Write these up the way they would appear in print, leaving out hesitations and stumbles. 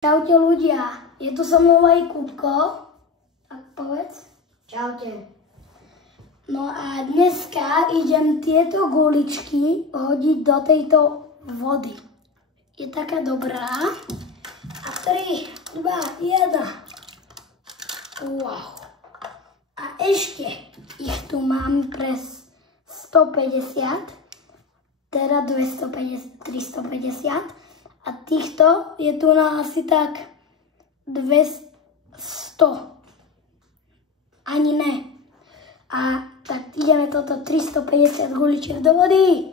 Čaute ľudia, je tu so mnou aj Kúbko, tak povedz. Čaute. No a dneska idem tieto guličky hodiť do tejto vody. Je taká dobrá. A 3, 2, 1. Wow. A ešte ich tu mám pre 150, teda 250, 350. A týchto je tu na asi tak 200. Ani ne. A tak ideme toto 350 guličiek do vody.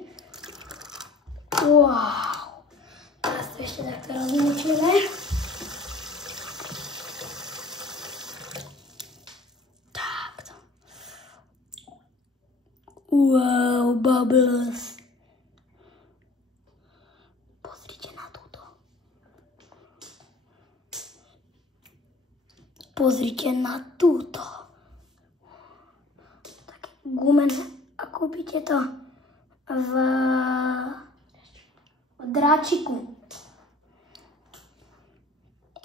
Wow. Teraz to ešte takto rozmýšľame. Takto. Wow, bubbles. Pozrite na túto. Také gumené. A kúpite to v dráčiku.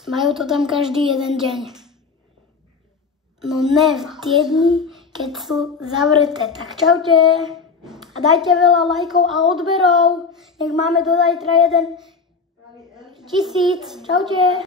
Majú to tam každý jeden deň. No ne v tie dni, keď sú zavreté. Tak čaute. A dajte veľa lajkov a odberov. Nech máme do zajtra 1000. Čaute.